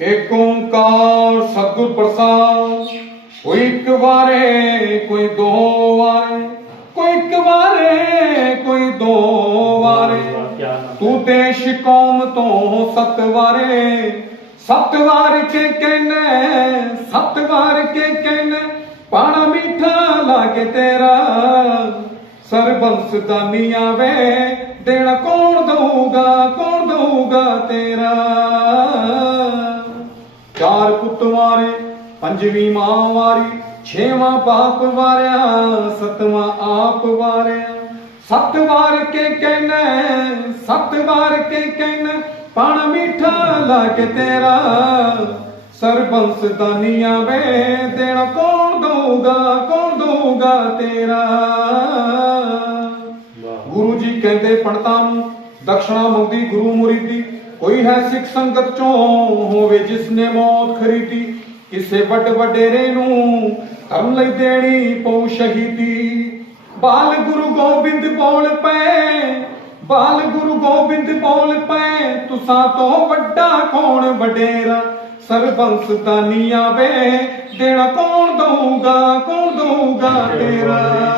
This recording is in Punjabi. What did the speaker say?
ਏਕ ਓੰਕਾਰ ਸਤਿਗੁਰ ਪ੍ਰਸਾਦ, ਕੋਈ ਇੱਕ ਵਾਰੇ ਕੋਈ ਦੋ ਵਾਰੇ, ਕੋਈ ਇੱਕ ਵਾਰੇ ਕੋਈ ਦੋ ਵਾਰੇ। ਤੂੰ ਦੇਸ਼ ਕੌਮ ਤੋਂ ਸਤ ਵਾਰੇ, ਸਤ ਵਾਰ ਕੇ ਕਹਿਨੇ, ਸਤ ਵਾਰ ਕੇ ਕਹਿਨੇ, ਪਾਣਾ ਮਿੱਠਾ ਲਾਗੇ ਤੇਰਾ। ਸਰਬੰਸ ਦਾਨੀਆਂ ਵੇ ਦੇਣਾ ਕੌਣ ਦਊਗਾ ਕੌਣ ਦਊਗਾ ਤੇਰਾ। ਚਾਰ ਪੁੱਤ ਵਾਰੇ ਪੰਜਵੀਂ ਮਾਂ ਵਾਰੀ ਛੇਵਾਂ ਬਾਪ ਵਾਰਿਆ ਸਤਵਾਂ ਆਪ ਵਾਰਿਆ। ਸੱਤ ਵਾਰ ਕੇ ਕਹਿਣਾ ਸੱਤ ਵਾਰ ਕੇ ਕਹਿਣਾ ਪਣ ਮਿੱਠਾ ਲੱਗ ਤੇਰਾ। ਸਰਬੰਸ ਦਾਨੀਆਂ ਵੇ ਦੇਣਾ ਕੌਣ ਦਊਗਾ ਕੌਣ ਦਊਗਾ ਤੇਰਾ। ਗੁਰੂ ਜੀ ਕਹਿੰਦੇ ਪੰਡਤਾਂ ਨੂੰ ਦਕਸ਼ਣਾ ਮੰਗਦੀ ਗੁਰੂ ਮੁਰੀਦੀ ਕੋਈ ਹੈ ਸਿੱਖ ਸੰਗਤ ਚੋਂ, ਹੋਵੇ ਜਿਸ ਨੇ ਮੌਤ ਖਰੀਦੀ, ਕਿਸੇ ਵੱਡ ਵਡੇਰੇ ਨੂੰ ਧਰਮ ਲਈ ਦੇਣੀ ਪਉ ਸ਼ਹੀਦੀ। ਬਾਲ ਗੁਰੂ ਗੋਬਿੰਦ ਬੋਲ ਪਏ, ਬਾਲ ਗੁਰੂ ਗੋਬਿੰਦ ਬੋਲ ਪਏ, ਤੁਸਾਂ ਤੋਂ ਵੱਡਾ ਕੌਣ ਵਡੇਰਾ? ਸਰਬੰਸ ਦਾਨੀਆਂ ਵੇ, ਦੇਣਾ ਕੌਣ ਦਊਗਾ ਕੌਣ ਦਊਗਾ ਤੇਰਾ?